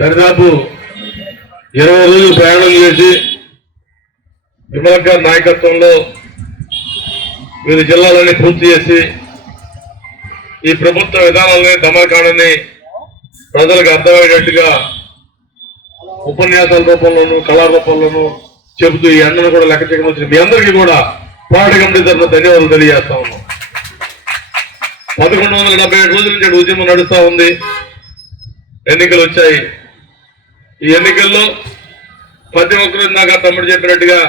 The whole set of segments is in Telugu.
దాదాపు ఇరవై రోజులు ప్రయాణం చేసి విమలక నాయకత్వంలో వివిధ జిల్లాలన్నీ పూర్తి చేసి ఈ ప్రభుత్వ విధానాలని దమకాండని ప్రజలకు అర్థమయ్యేటట్టుగా ఉపన్యాసాల రూపంలోను కళా రూపంలోను చెబుతూ ఈ అన్నను కూడా లెక్క చేయడం వచ్చింది. మీ అందరికీ కూడా పోరాట కమిటీ తరఫున ధన్యవాదాలు తెలియజేస్తా ఉన్నాం. పదకొండు వందల డెబ్బై ఏడు రోజుల నుంచి ఉద్యమం నడుస్తూ ఉంది. ఎన్నికలు వచ్చాయి. ఈ ఎన్నికల్లో ప్రతి ఒక్కరు ఇందాక తమ్ముడు చెప్పినట్టుగా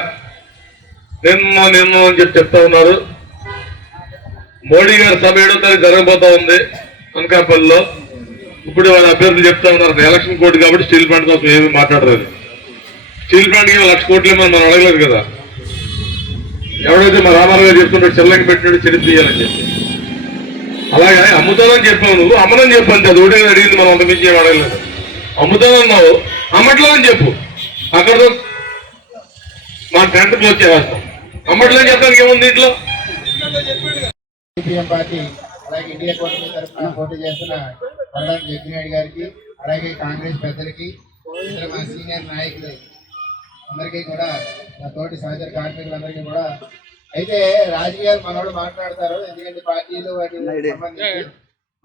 నిన్న నిన్న అని చెప్పి చెప్తా ఉన్నారు. మోడీ గారి సభ ఏడో తారీఖు జరగబోతా ఉంది అనకాపల్లిలో. ఇప్పుడు వాళ్ళ అభ్యర్థులు చెప్తా ఉన్నారు ఎలక్షన్ కోడ్ కాబట్టి స్టీల్ ప్లాంట్ కోసం ఏమీ మాట్లాడలేదు. స్టీల్ ప్లాంట్కి లక్ష కోట్లు ఏమని మనం అడగలేదు కదా. ఎవడైతే మా రామారావు గారు చెప్తున్నాడు చెల్లంకి పెట్టినట్టు చరిత్ర తీయాలని చెప్పి. అలాగే అమ్ముతానని చెప్పావు నువ్వు అమ్మనని చెప్పాను అది ఒకటే అడిగింది మనం అంతమించి ఏం అడగలేదు. అమ్ముతానన్నావు అమ్మట్లేదని చెప్పు. అక్కడతో మా టెంట్ క్లోజ్ చేస్తాం అమ్మట్లేని చెప్పడానికి ఏముంది ఇంట్లో? పార్టీ అలాగే ఇండియా కూటమి తరఫున పోటీ చేస్తున్న కొరడాలి జగ్గినాయుడు గారికి అలాగే కాంగ్రెస్ పెద్దలకి ఇతర మా సీనియర్ నాయకులు అందరికీ కూడా నా తోటి సహచర కార్మికులందరికీ కూడా. అయితే రాజకీయాలు మనోడు మాట్లాడతారు ఎందుకంటే పార్టీలు వాటి సంబంధించి.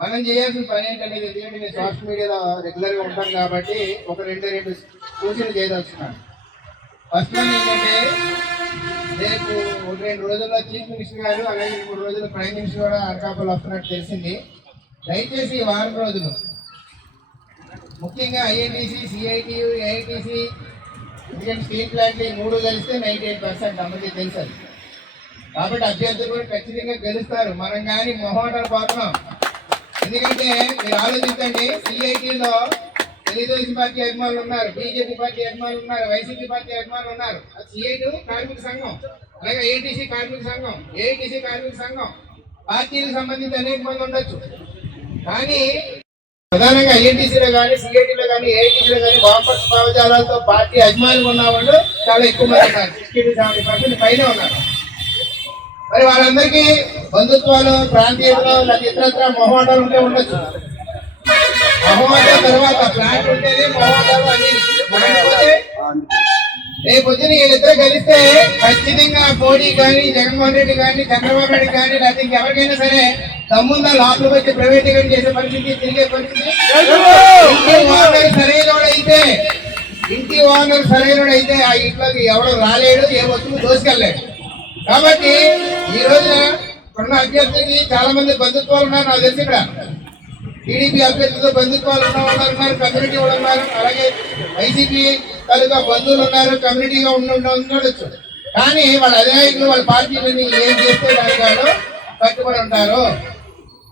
మనం చేయాల్సిన పని ఏంటంటే ఎందుకంటే నేను సోషల్ మీడియాలో రెగ్యులర్గా ఉంటాను కాబట్టి ఒక రెండు రెండు సూచనలు చేయదలుచున్నాను ఫస్ట్ వన్ ఏంటంటే రేపు రెండు రోజుల్లో చీఫ్ మినిస్టర్ గారు అలాగే మూడు రోజులు ప్రైమ్ మినిస్టర్ కూడా అనకాపల్లి వస్తున్నట్టు తెలిసింది. దయచేసి వారం రోజులు ముఖ్యంగా ఐఐటీసీ సిఐటియు ఏఐటీసీ ఎందుకంటే స్టీల్ ప్లాంట్ ఈ మూడు కలిస్తే నైంటీ ఎయిట్ పర్సెంట్ అందరికీ తెలుసు కాబట్టి అభ్యర్థులు కూడా ఖచ్చితంగా గెలుస్తారు. మనం కానీ మొహమాటలు పోతున్నాం. ఎందుకంటే మీరు ఆలోచించండి సిఐటిలో తెలుగుదేశం పార్టీ అభిమానులు ఉన్నారు బీజేపీ పార్టీ అభిమానులు ఉన్నారు వైసీపీ పార్టీ అభిమానులు ఉన్నారు. సిఐటు కార్మిక సంఘం అలాగే ఏటీసీ కార్మిక సంఘం ఏఐటీసీ కార్మిక సంఘం పార్టీలకు సంబంధించి అనేక మంది ఉండొచ్చు. కానీ ప్రధానంగా ఐఎన్టీసీలో కానీ సిఐటీలో కానీ ఏఐటీసీలో కానీ వామపక్ష భావజాలతో పార్టీ అభిమానులు ఉన్న వాళ్ళు చాలా ఎక్కువ మంది ఉన్నారు. సిక్స్టీ సెవెంటీ పర్సెంట్ పైన ఉన్నారు. మరి వాళ్ళందరికీ బంధుత్వాలు ప్రాంతీయతలు లేదా ఇతరత్ర మొహమాటాలు ఉంటే ఉండొచ్చు. మొహమాటాల తర్వాత ప్లాంట్ ఉంటేనే రేపు పొద్దున వీళ్ళిద్దరు కలిస్తే ఖచ్చితంగా మోడీ కానీ జగన్మోహన్ రెడ్డి కానీ చంద్రబాబు నాయుడు కానీ లేకపోతే ఎవరికైనా సరే తమ్ముందా లోపలికి వచ్చి ప్రైవేటీకరణ చేసే పరిస్థితి తిరిగే పరిస్థితి? ఇంటి ఓనర్ అయితే ఇంటి ఓనర్ అయితే ఆ ఇంట్లోకి ఎవడు రాలేడు ఏ వస్తువు దోసుకెళ్ళాడు కాబట్టి ఈ రోజున ఇప్పుడున్న అభ్యర్థికి చాలా మంది బంధుత్వాలు ఉన్నారు నాకు తెలిసి ఇక్కడ. టీడీపీ అభ్యర్థులతో బంధుత్వాలు ఉన్న వాళ్ళు ఉన్నారు కమ్యూనిటీ వాళ్ళు ఉన్నారు అలాగే వైసీపీ తాలూకా బంధువులు ఉన్నారు కమ్యూనిటీగా ఉండొచ్చు. కానీ వాళ్ళ అధినాయకులు వాళ్ళ పార్టీలని ఏం చేస్తే దానికి వాళ్ళు కట్టుబడి ఉంటారు.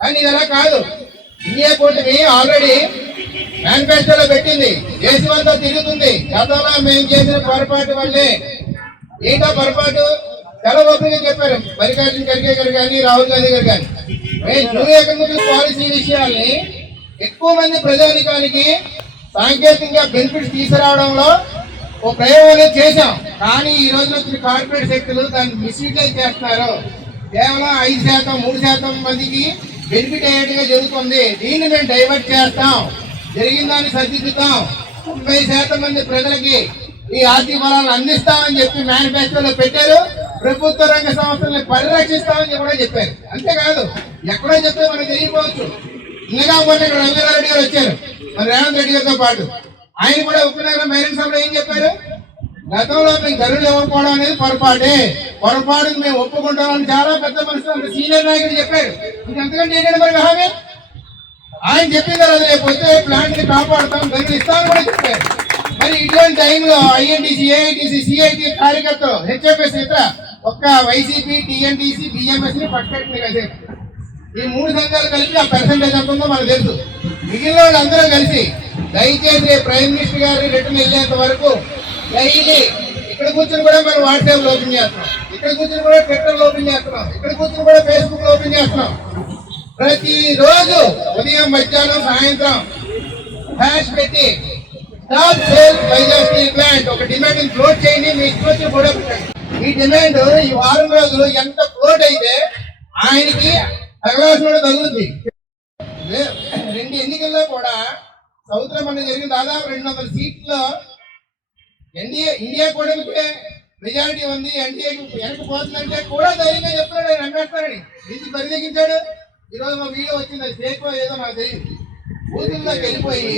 కానీ ఇది అలా కాదు. ఇండియా కూటమి ఆల్రెడీ మేనిఫెస్టోలో పెట్టింది. దేశమంతా తిరుగుతుంది. గతంలో మేము చేసిన పొరపాటు వల్లే. ఏంటో పొరపాటు? చాలా ఓపెన్గా చెప్పారు. మల్లికార్జున ఖర్గే గారు కానీ రాహుల్ గాంధీ గారు కానీ. న్యూ ఎకనామిక్ పాలసీ విషయాల్ని ఎక్కువ మంది ప్రజానికానికి సాంకేతికంగా బెనిఫిట్స్ తీసుకురావడంలో ఓ ప్రయోగం చేశాం. కానీ ఈ రోజున వచ్చిన కార్పొరేట్ శక్తులు దాన్ని మిస్యూటిలైజ్ చేస్తున్నారు. కేవలం ఐదు శాతం మూడు శాతం మందికి బెనిఫిట్ అయ్యేట్టుగా జరుగుతుంది. దీన్ని మేము డైవర్ట్ చేస్తాం. జరిగిన దాన్ని సరిదిద్దుతాం. తొంభై శాతం మంది ప్రజలకి ఈ ఆర్థిక బలాలను అందిస్తామని చెప్పి మేనిఫెస్టోలో పెట్టారు. ప్రభుత్వ రంగ సంస్థల్ని పరిరక్షిస్తామని కూడా చెప్పారు. అంతేకాదు ఎక్కడో చెప్తే మనకు తెలియకపోవచ్చు. ఇంకా మొన్న ఇక్కడ రవీంద్రారెడ్డి గారు వచ్చారు. మన రేవంత్ రెడ్డి గారితో పాటు. ఆయన కూడా ఉపనగరం బహిరంగ సభలో ఏం చెప్పారు? గతంలో మేము ధరలు ఇవ్వకపోవడం అనేది పొరపాటే. పొరపాటుకు మేము ఒప్పుకుంటామని చాలా పెద్ద మనుషులు సీనియర్ నాయకుడు చెప్పారు ఇది ఎంతకంటే ఏంటంటే మరి హామీ ఆయన చెప్పిన తర్వాత రేపు వచ్చే ప్లాంట్ని కాపాడుతాం ధరలు ఇస్తామని కూడా చెప్పారు. మరి ఇటువంటి టైంలో ఐఎన్టీసీ ఏఐటీసీ సిఐటి కార్యకర్తలు హెచ్ఎఫ్ఎస్ ఇతర ఒక్క వైసీపీ టీఎన్టీసీ బిఎంఎస్ని పట్టుకెట్టింది కదా ఈ మూడు సంఘాలు కలిపి ఆ పర్సంటేజ్ ఎంత ఉందో మనకు తెలుసు. మిగిలిన వాళ్ళందరూ కలిసి దయచేసి ప్రైమ్ మినిస్టర్ గారి రిటర్న్ వెళ్ళేంత వరకు డైలీ ఇక్కడ కూర్చొని కూడా మనం వాట్సాప్ ఓపెన్ చేస్తున్నాం. ఇక్కడ కూర్చొని కూడా ట్విట్టర్ ఓపెన్ చేస్తున్నాం. ఇక్కడ కూర్చొని కూడా ఫేస్బుక్ ఓపెన్ చేస్తున్నాం. ప్రతిరోజు ఉదయం మధ్యాహ్నం సాయంత్రం హ్యాష్ పెట్టి stop sale Vizag steel plant ఒక డిమాండ్ ఫ్లోట్ చేయండి మీ ఇష్టం వచ్చి కూడా పెట్టండి ఈ డిమాండ్ ఈ వారం రోజులు ఎంత ఫ్లోట్ అయితే ఆయనకి తగలాల్సిన కూడా రెండు ఎన్నికల్లో కూడా సౌత్లో మన జరిగిన దాదాపు రెండు వందల సీట్లో ఎన్డీఏ ఇండియా కూడా మెజారిటీ ఉంది. ఎన్డీఏ వెనకపోతుందంటే కూడా ధైర్యంగా చెప్తున్నాడు ఆయన వెంకటేశ్వరని ఇది పరిదగించాడు ఈరోజు మా వీడియో వచ్చింది అది ఏదో మాకు తెలియదు. బూతుల్లోకి వెళ్ళిపోయి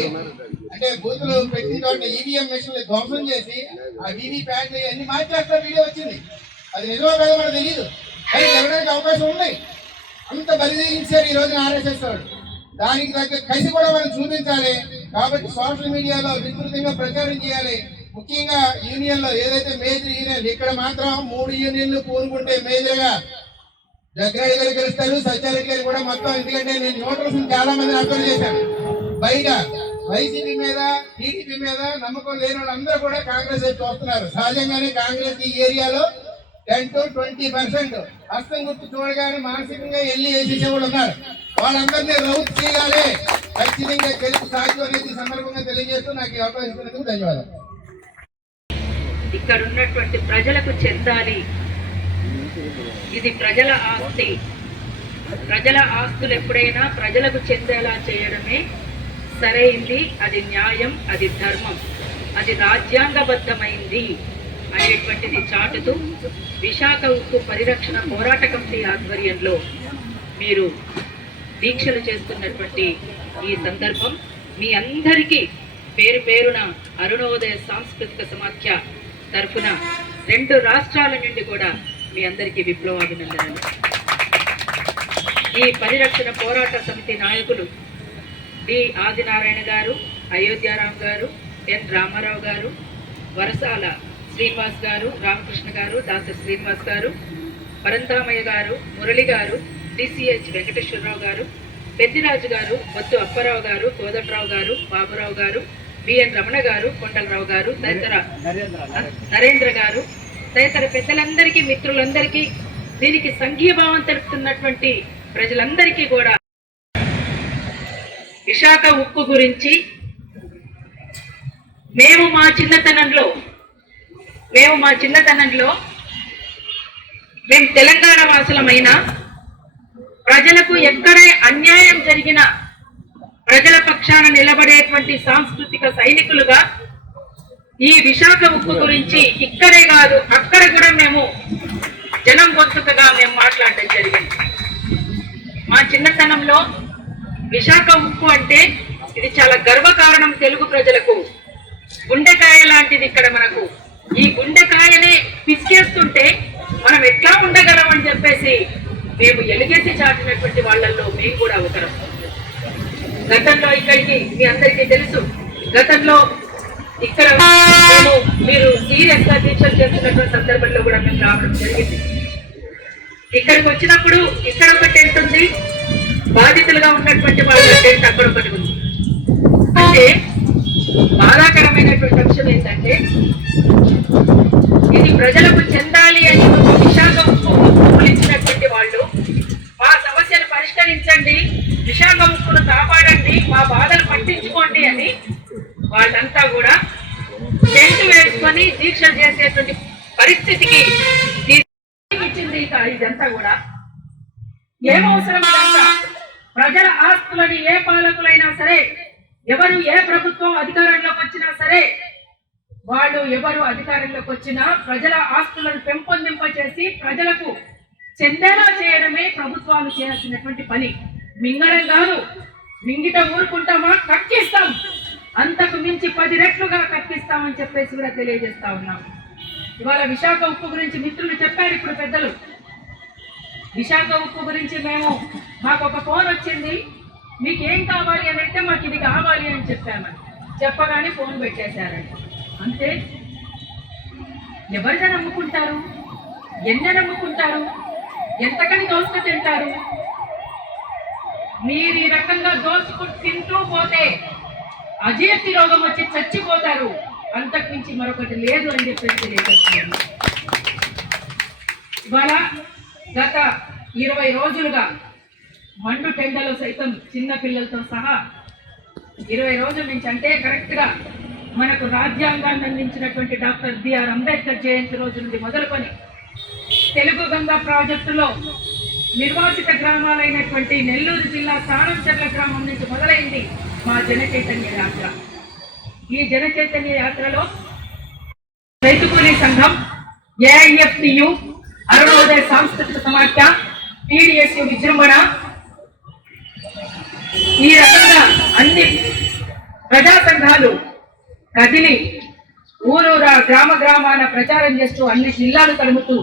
అంటే బూతులు పెట్టిన చోట ఈవీఎం మెషిన్లు ధ్వంసం చేసి ఆ వీవీ ప్యాట్లు అన్ని మార్చేస్తారు వీడియో వచ్చింది. అది నిజమో కాదో మనకు తెలియదు కానీ జరగడానికి అవకాశం ఉంది. అంత బలిదించారు ఈ రోజున ఆర్ఎస్ఎస్ వాడు. దానికి తగ్గ కసి కూడా మనం చూపించాలి. కాబట్టి సోషల్ మీడియాలో విస్తృతంగా ప్రచారం చేయాలి. ముఖ్యంగా యూనియన్లో ఏదైతే మేజర్ యూనియన్ ఇక్కడ మాత్రం మూడు యూనియన్లు కూరుకుంటే మేజర్గా దగ్గర గారు గెలుస్తారు సత్యారెడ్డి గారు కూడా మొత్తం ఎందుకంటే నేను న్యూట్రల్స్ చాలా మంది అర్థం చేశాను. బయట వైసీపీ మీద టీడీపీ మీద నమ్మకం లేని వాళ్ళందరూ కూడా కాంగ్రెస్ వైపు చూస్తున్నారు. సహజంగానే కాంగ్రెస్ ఈ ఏరియాలో టెన్ టు ట్వంటీ పర్సెంట్ హస్తం గుర్తు చూడగానే మానసికంగా వెళ్ళి వేసేసే ఉన్నారు. వాళ్ళందరినీ రౌత్ చేయాలి. ఖచ్చితంగా గెలుపు సాధ్యం అనేది సందర్భంగా తెలియజేస్తూ నాకు ఈ అవకాశం ఇచ్చినందుకు ధన్యవాదాలు. ఇక్కడ ఉన్నటువంటి ప్రజలకు చెందాలి. ఇది ప్రజల ఆస్తి. ప్రజల ఆస్తులు ఎప్పుడైనా ప్రజలకు చెందేలా చేయడమే సరైంది అది న్యాయం అది ధర్మం. అది రాజ్యాంగబద్ధమైంది అనేటువంటిది చాటుతూ విశాఖ ఉక్కు పరిరక్షణ పోరాట కమిటీ ఆధ్వర్యంలో మీరు దీక్షలు చేస్తున్నటువంటి ఈ సందర్భం. మీ అందరికీ పేరు పేరున అరుణోదయ సాంస్కృతిక సమాఖ్య తరఫున రెండు రాష్ట్రాల నుండి కూడా మీ అందరికీ విప్లవాభినందనలు. ఈ పరిరక్షణ పోరాట సమితి నాయకులు డి ఆదినారాయణ గారు అయోధ్యారాం గారు ఎన్ రామారావు గారు వరసాల శ్రీనివాస్ గారు రామకృష్ణ గారు దాసరి శ్రీనివాస్ గారు పరంధామయ్య గారు మురళి గారు డిసిహెచ్ వెంకటేశ్వరరావు గారు పెద్దిరాజు గారు బొత్తు అప్పారావు గారు కోదట్రావు గారు బాబురావు గారు బిఎన్ రమణ గారు కొండలరావు గారు తదితర నరేంద్ర గారు. తదితర పెద్దలందరికీ మిత్రులందరికీ దీనికి సంఘీభావం తెలుపుతున్నటువంటి ప్రజలందరికీ కూడా విశాఖ ఉక్కు గురించి మేము మా చిన్నతనంలో మేము మా చిన్నతనంలో మేము తెలంగాణ వాసులమైన ప్రజలకు ఎక్కడ అన్యాయం జరిగిన ప్రజల పక్షాన నిలబడేటువంటి సాంస్కృతిక సైనికులుగా ఈ విశాఖ ఉక్కు గురించి ఇక్కడే కాదు అక్కడ కూడా మేము జనం గొంతుకగా మేము మాట్లాడటం జరిగింది. మా చిన్నతనంలో విశాఖ ఉక్కు అంటే ఇది చాలా గర్వకారణం తెలుగు ప్రజలకు. గుండెకాయ లాంటిది ఇక్కడ మనకు. ఈ గుండెకాయనే పిసికేస్తుంటే మనం ఎట్లా ఉండగలం అని చెప్పేసి మేము ఎలుగెత్తి చాటినటువంటి వాళ్ళల్లో మేము కూడా ఒకరం. గతంలో ఇక్కడికి మీ అందరికీ తెలుసు. గతంలో ఇక్కడ మేము మీరు సీరియస్గా దీక్షలు చేస్తున్నటువంటి సందర్భంలో కూడా మేము రావడం జరిగింది. ఇక్కడికి వచ్చినప్పుడు ఇక్కడ ఒక టెంట్ ఉంది. బాధితులుగా ఉన్నటువంటి వాళ్ళ టెంట్ అక్కడ ఒకటి ఉంది. అంటే బాధాకరమైనటువంటి అంశం ఏంటంటే ఇది ప్రజలకు చెందాలి అని ఒక విశాఖ ఇచ్చినటువంటి వాళ్ళు మా సమస్యను పరిష్కరించండి విశాఖ కాపాడండి మా బాధలు పట్టించుకోండి అని వాళ్ళంతా కూడా టెంట్ వేసుకొని దీక్ష చేసేటువంటి పరిస్థితికి ఇచ్చింది ఇదంతా కూడా. ఏమవసరం ఇదంతా? ప్రజల ఆస్తులని ఏ పాలకులైనా సరే ఎవరు ఏ ప్రభుత్వం అధికారంలోకి వచ్చినా సరే వాళ్ళు ఎవరు అధికారంలోకి వచ్చినా ప్రజల ఆస్తులను పెంపొందింప చేసి ప్రజలకు చెందేలా చేయడమే ప్రభుత్వాలు చేయాల్సినటువంటి పని. మింగడం కాదు మింగిట ఊరుకుంటామా? కక్కిస్తాం. అంతకు మించి పది రెట్లుగా కక్కిస్తామని చెప్పేసి కూడా తెలియజేస్తా ఉన్నాం. ఇవాళ విశాఖ ఉప్పు గురించి మిత్రులు చెప్పారు ఇప్పుడు పెద్దలు. విశాఖ ఉప్పు గురించి మేము మాకు ఒక ఫోన్ వచ్చింది. మీకు ఏం కావాలి అని అంటే మాకు ఇది కావాలి అని చెప్పామని. చెప్పగానే ఫోన్ పెట్టేశారంట. అంతే. ఎవరిని నమ్ముకుంటారు? ఎన్ని నమ్ముకుంటారు? ఎంతకని దోసుకు తింటారు? మీరు ఈ రకంగా దోసుకు తింటూ పోతే అజీర్తి రోగం వచ్చి చచ్చిపోతారు. అంతకు మించి మరొకటి లేదు అని చెప్పేసి తెలియజేస్తున్నాను ఇవాళ గత ఇరవై రోజులుగా మండు టెండలు సైతం చిన్న పిల్లలతో సహా ఇరవై రోజుల నుంచి అంటే కరెక్ట్గా మనకు రాజ్యాంగాన్ని అందించినటువంటి డాక్టర్ బిఆర్ అంబేద్కర్ జయంతి రోజు నుండి మొదలుకొని తెలుగు గంగా ప్రాజెక్టులో నిర్వాసిత గ్రామాలైనటువంటి నెల్లూరు జిల్లా తాళంచెర్ల గ్రామం నుంచి మొదలైంది మా జన చైతన్య యాత్ర. ఈ జన చైతన్య యాత్రలో రైతు కూలీ సంఘం ఏఐఎఫ్టియు అరుణోదయ సాంస్కృతిక సమాఖ్య టీడీఎస్యు విజృంభణ. ఈ రకంగా అన్ని ప్రజా సంఘాలు కదిలి ఊరూరా గ్రామ గ్రామాన ప్రచారం చేస్తూ అన్ని జిల్లాలు కలుపుతూ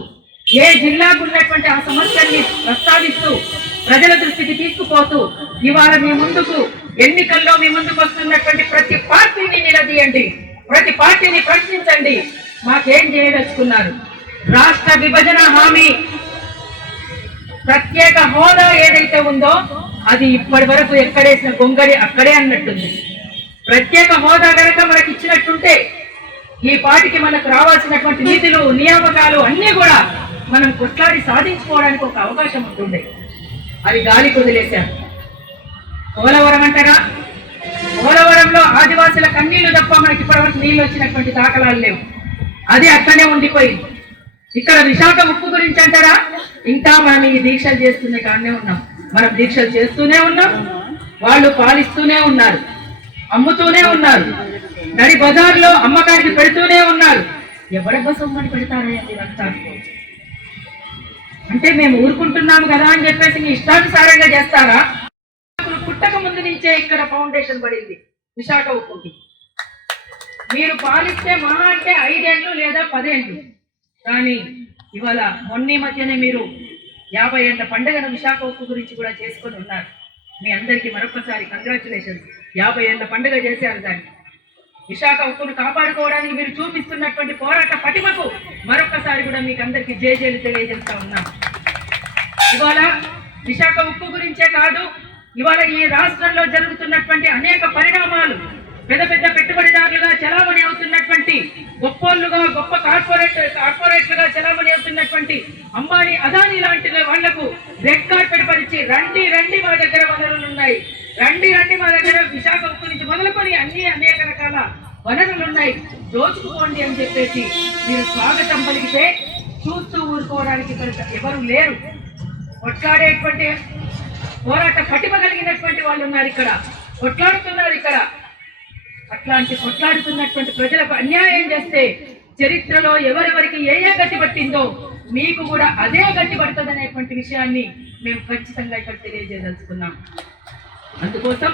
ఏ జిల్లాకు ఉన్నటువంటి ఆ సమస్యల్ని ప్రస్తావిస్తూ ప్రజల దృష్టికి తీసుకుపోతూ ఇవాళ మీ ముందుకు ఎన్నికల్లో మీ ముందుకు వస్తున్నటువంటి ప్రతి పార్టీని నిలదీయండి. ప్రతి పార్టీని ప్రశ్నించండి. మాకేం చేయదలుచుకున్నారు? రాష్ట్ర విభజన హామీ. ప్రత్యేక హోదా ఏదైతే ఉందో అది ఇప్పటి వరకు ఎక్కడేసిన గొంగడి అక్కడే అన్నట్టుంది. ప్రత్యేక హోదా కనుక మనకి ఇచ్చినట్టుంటే ఈ పాటికి మనకు రావాల్సినటువంటి నీతులు నియామకాలు అన్నీ కూడా మనం కొట్లాడి సాధించుకోవడానికి ఒక అవకాశం ఉంటుంది. అది గాలి కుదిలేశారు. పోలవరం అంటారా? పోలవరంలో ఆదివాసుల కన్నీళ్ళు తప్ప మనకి ఇప్పటివరకు నీళ్ళు వచ్చినటువంటి దాఖలాలు లేవు. అది అక్కడనే ఉండిపోయింది. ఇక్కడ విశాఖ ఉప్పు గురించి అంటారా? ఇంకా మనం ఈ దీక్షలు చేస్తూనే కానే ఉన్నాం. మనం దీక్షలు చేస్తూనే ఉన్నాం. వాళ్ళు పాలిస్తూనే ఉన్నారు. అమ్ముతూనే ఉన్నారు. నడి బజార్లో అమ్మకానికి పెడుతూనే ఉన్నారు. ఎవడబ్బ సొమ్మని పెడతారే ఇదంతా? అంటే మేము ఊరుకుంటున్నాము కదా అని చెప్పేసి మీ ఇష్టానుసారంగా చేస్తారా? పుట్టక ముందు నుంచే ఇక్కడ ఫౌండేషన్ పడింది విశాఖ ఉప్పుకి మీరు పాలిస్తే మహా అంటే ఐదేళ్ళు లేదా పదేళ్ళు. కానీ ఇవాళ మొన్న మధ్యనే మీరు యాభై ఏళ్ళ పండుగను విశాఖ ఉప్పు గురించి కూడా చేసుకొని ఉన్నారు. మీ అందరికీ మరొకసారి కంగ్రాచులేషన్స్ యాభై ఏళ్ళ పండుగ చేశారు దాన్ని. విశాఖ ఉప్పును కాపాడుకోవడానికి మీరు చూపిస్తున్నటువంటి పోరాట పటిమకు మరొకసారి కూడా మీకు అందరికీ జేజేలు తెలియజేస్తా ఉన్నాం. ఇవాళ విశాఖ ఉప్పు గురించే కాదు ఇవాళ ఈ రాష్ట్రంలో జరుగుతున్నటువంటి అనేక పరిణామాలు పెద్ద పెద్ద పెట్టుబడిదారులుగా చలామణి అవుతున్నటువంటి గొప్పోళ్ళుగా గొప్ప కార్పొరేట్ కార్పొరేట్లుగా చలామణి అవుతున్నటువంటి అంబానీ అదానీ లాంటి వాళ్ళకు రెడ్ కార్పెట్ పరిచి రండి రండి మా దగ్గర వనరులు ఉన్నాయి. రండి రండి మా దగ్గర విశాఖ ఉప్పు నుంచి మొదలుకొని అన్ని అనేక రకాల వనరులు ఉన్నాయి. దోచుకుపోండి అని చెప్పేసి మీరు స్వాగతం పలికితే చూస్తూ ఊరుకోవడానికి ఎవరు లేరు. కొట్లాడేటువంటి పోరాట పటిమ కలిగినటువంటి వాళ్ళు ఉన్నారు ఇక్కడ. కొట్లాడుతున్నారు ఇక్కడ. అట్లాంటి కొట్లాడుతున్నటువంటి ప్రజలకు అన్యాయం చేస్తే చరిత్రలో ఎవరెవరికి ఏ ఏ గట్టి పట్టిందో మీకు కూడా అదే గట్టి పడుతుంది అనేటువంటి విషయాన్ని మేము ఖచ్చితంగా ఇక్కడ తెలియజేయదలుచుకున్నాం. అందుకోసం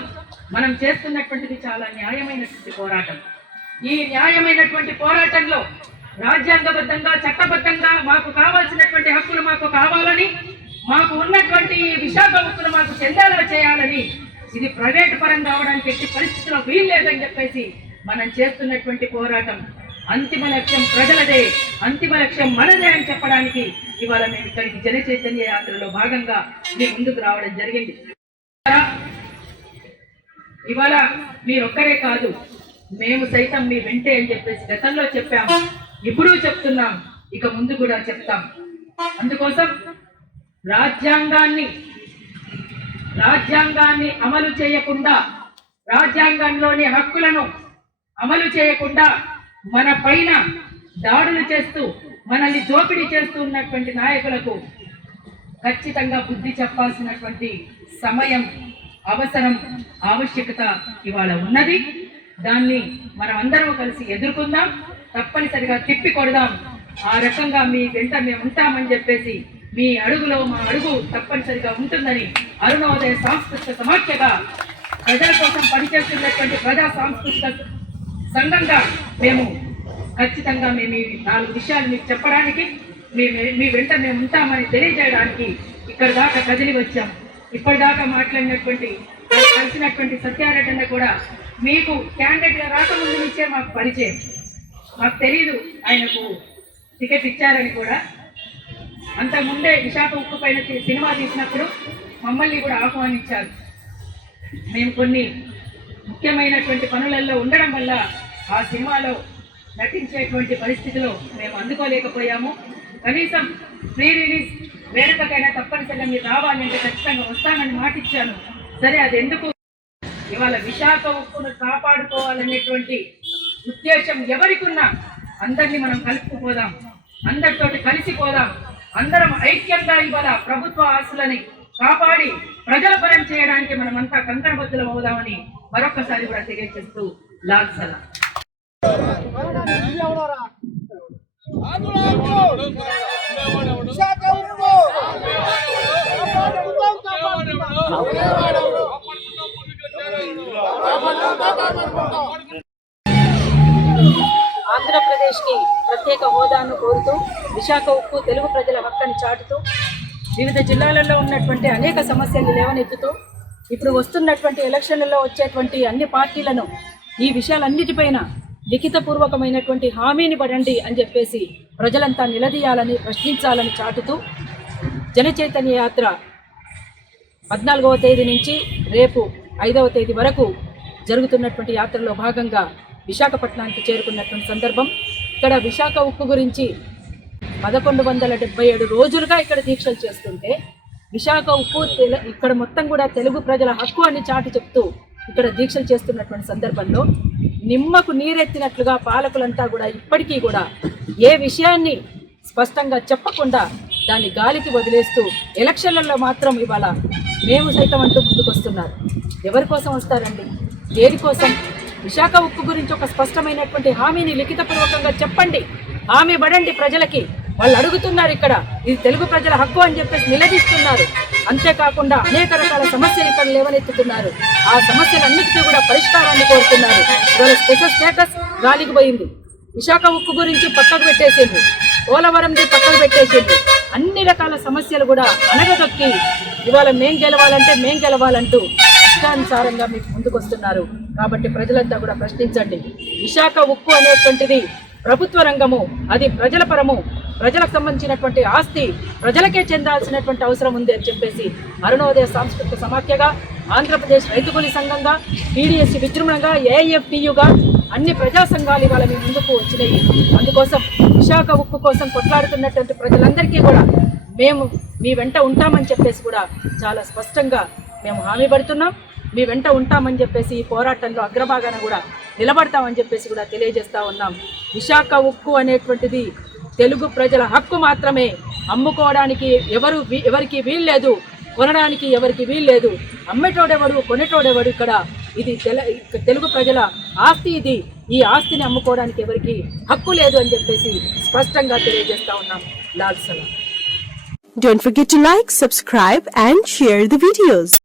మనం చేస్తున్నటువంటిది చాలా న్యాయమైనటువంటి పోరాటం. ఈ న్యాయమైనటువంటి పోరాటంలో రాజ్యాంగబద్ధంగా చట్టబద్ధంగా మాకు కావాల్సినటువంటి హక్కులు మాకు కావాలని మాకు ఉన్నటువంటి విశాఖ హక్కులు మాకు చెందేలా చేయాలని ఇది ప్రైవేట్ పరం కావడానికి ఎట్టి పరిస్థితిలో వీలు లేదని చెప్పేసి మనం చేస్తున్నటువంటి పోరాటం. అంతిమ లక్ష్యం ప్రజలదే అంతిమ లక్ష్యం మనదే అని చెప్పడానికి ఇవాళ మేము ఇక్కడికి జన చైతన్య యాత్రలో భాగంగా మీ ముందుకు రావడం జరిగింది. ఇవాళ మీరొక్కరే కాదు మేము సైతం మీ వెంటే అని చెప్పేసి గతంలో చెప్పాము ఇప్పుడు చెప్తున్నాం ఇక ముందు కూడా చెప్తాం. అందుకోసం రాజ్యాంగాన్ని రాజ్యాంగాన్ని అమలు చేయకుండా రాజ్యాంగంలోని హక్కులను అమలు చేయకుండా మన పైన దాడులు చేస్తూ మనల్ని దోపిడీ చేస్తూ ఉన్నటువంటి నాయకులకు ఖచ్చితంగా బుద్ధి చెప్పాల్సినటువంటి సమయం అవసరం ఆవశ్యకత ఇవాళ ఉన్నది. దాన్ని మనం అందరం కలిసి ఎదుర్కొందాం. తప్పనిసరిగా తిప్పి కొడదాం. ఆ రకంగా మీ వెంట మేము ఉంటామని చెప్పేసి మీ అడుగులో మా అడుగు తప్పనిసరిగా ఉంటుందని అరుణోదయ సాంస్కృతిక సమాఖ్యగా ప్రజల కోసం పనిచేస్తున్నటువంటి ప్రజా సాంస్కృతిక సంఘంగా మేము ఖచ్చితంగా మేము ఈ నాలుగు విషయాలు మీకు చెప్పడానికి మీ మీ వెంట మేము ఉంటామని తెలియజేయడానికి ఇక్కడ దాకా కదిలి వచ్చాం. ఇప్పటిదాకా మాట్లాడినటువంటి కలిసినటువంటి సత్యారెడ్డి కూడా మీకు క్యాండిడేట్గా రాకముందు నుంచే మాకు పరిచయం. మాకు తెలియదు ఆయనకు టికెట్ ఇచ్చారని కూడా. అంతకుముందే విశాఖ ఉక్కు పైన సినిమా తీసినప్పుడు మమ్మల్ని కూడా ఆహ్వానించారు. మేము కొన్ని ముఖ్యమైనటువంటి పనులలో ఉండడం వల్ల ఆ సినిమాలో నటించేటువంటి పరిస్థితిలో మేము అందుకోలేకపోయాము. కనీసం ప్రీ రిలీజ్ వేడుకకైనా తప్పనిసరిగా మీరు రావాలి అంటే ఖచ్చితంగా వస్తానని మాటిచ్చాను. సరే అది ఎందుకు? ఇవాళ విశాఖ ఉప్పును కాపాడుకోవాలనేటువంటి ఉద్దేశం ఎవరికున్నా అందరినీ మనం కలుపుకుపోదాం. అందరితోటి కలిసిపోదాం అందరం ఐక్యంగా ఇవాళ ప్రభుత్వ ఆస్తులని కాపాడి ప్రజల పరం చేయడానికి మనమంతా కంకణబద్దులం అవుదామని మరొక్కసారి కూడా తెలియజేస్తూ లాల్ సలా. ఆంధ్రప్రదేశ్కి ప్రత్యేక హోదాను కోరుతూ విశాఖ ఉక్కు తెలుగు ప్రజల హక్కని చాటుతూ వివిధ జిల్లాలలో ఉన్నటువంటి అనేక సమస్యలు లేవనెత్తుతూ ఇప్పుడు వస్తున్నటువంటి ఎలక్షన్లలో వచ్చేటువంటి అన్ని పార్టీలను ఈ విషయాలన్నిటిపైన లిఖితపూర్వకమైనటువంటి హామీని పడండి అని చెప్పేసి ప్రజలంతా నిలదీయాలని ప్రశ్నించాలని చాటుతూ జనచైతన్య యాత్ర పద్నాలుగవ తేదీ నుంచి రేపు ఐదవ తేదీ వరకు జరుగుతున్నటువంటి యాత్రలో భాగంగా విశాఖపట్నానికి చేరుకున్నటువంటి సందర్భం. ఇక్కడ విశాఖ ఉక్కు గురించి పదకొండు వందల డెబ్బై ఏడు రోజులుగా ఇక్కడ దీక్షలు చేస్తుంటే విశాఖ ఉక్కు తెల ఇక్కడ మొత్తం కూడా తెలుగు ప్రజల హక్కు అని చాటి చెప్తూ ఇక్కడ దీక్షలు చేస్తున్నటువంటి సందర్భంలో నిమ్మకు నీరెత్తినట్లుగా పాలకులంతా కూడా ఇప్పటికీ కూడా ఏ విషయాన్ని స్పష్టంగా చెప్పకుండా దాన్ని గాలికి వదిలేస్తూ ఎలక్షన్లలో మాత్రం ఇవాళ మేము సైతం అంటూ ముందుకొస్తున్నారు. ఎవరి కోసం వస్తారండి? దేనికోసం? విశాఖ ఉక్కు గురించి ఒక స్పష్టమైనటువంటి హామీని లిఖితపూర్వకంగా చెప్పండి. హామీ పడండి ప్రజలకి. వాళ్ళు అడుగుతున్నారు ఇక్కడ ఇది తెలుగు ప్రజల హక్కు అని చెప్పేసి నిలదీస్తున్నారు. అంతేకాకుండా అనేక రకాల సమస్యలు ఇక్కడ లేవనెత్తుతున్నారు. ఆ సమస్యలన్నిటికీ కూడా పరిష్కారాన్ని కోరుతున్నారు. ఇవాళ స్పెషల్ స్టేటస్ గాలికి పోయింది. విశాఖ ఉక్కు గురించి పక్కకు పెట్టేసిండ్రు. పోలవరంది పక్కకు పెట్టేసిండ్రు. అన్ని రకాల సమస్యలు కూడా అనగదొక్కి ఇవాళ మేం గెలవాలంటే మేం గెలవాలంటూ ఇష్టానుసారంగా మీకు ముందుకు వస్తున్నారు కాబట్టి ప్రజలంతా కూడా ప్రశ్నించండి. విశాఖ ఉక్కు అనేటువంటిది ప్రభుత్వ రంగము అది ప్రజల పరము ప్రజలకు సంబంధించినటువంటి ఆస్తి ప్రజలకే చెందాల్సినటువంటి అవసరం ఉంది అని చెప్పేసి అరుణోదయ సాంస్కృతిక సమాఖ్యగా ఆంధ్రప్రదేశ్ రైతు సంఘంగా టీడీఎస్సీ విజృంభణగా ఏఎఫ్టీయుగా అన్ని ప్రజా సంఘాలు ఇవాళ మీ ముందుకు వచ్చినాయి. అందుకోసం విశాఖ ఉక్కు కోసం కొట్లాడుతున్నటువంటి ప్రజలందరికీ కూడా మేము మీ వెంట ఉంటామని చెప్పేసి కూడా చాలా స్పష్టంగా మేము హామీ పడుతున్నాం. మీ వెంట ఉంటామని చెప్పేసి ఈ పోరాటంలో అగ్రభాగాన కూడా నిలబడతామని చెప్పేసి కూడా తెలియజేస్తా ఉన్నాం. విశాఖ ఉక్కు అనేటువంటిది తెలుగు ప్రజల హక్కు మాత్రమే. అమ్ముకోవడానికి ఎవరు వీ- ఎవరికి వీల్లేదు కొనడానికి ఎవరికి వీల్లేదు అమ్మేటోడెవడు కొనేటోడెవడు ఇక్కడ? ఇది తెల- తెలుగు ప్రజల ఆస్తి ఇది. ఈ ఆస్తిని అమ్ముకోవడానికి ఎవరికి హక్కు లేదు అని చెప్పేసి స్పష్టంగా తెలియజేస్తా ఉన్నాం. లాల్ సలాం. Don't forget to like, subscribe and share the videos.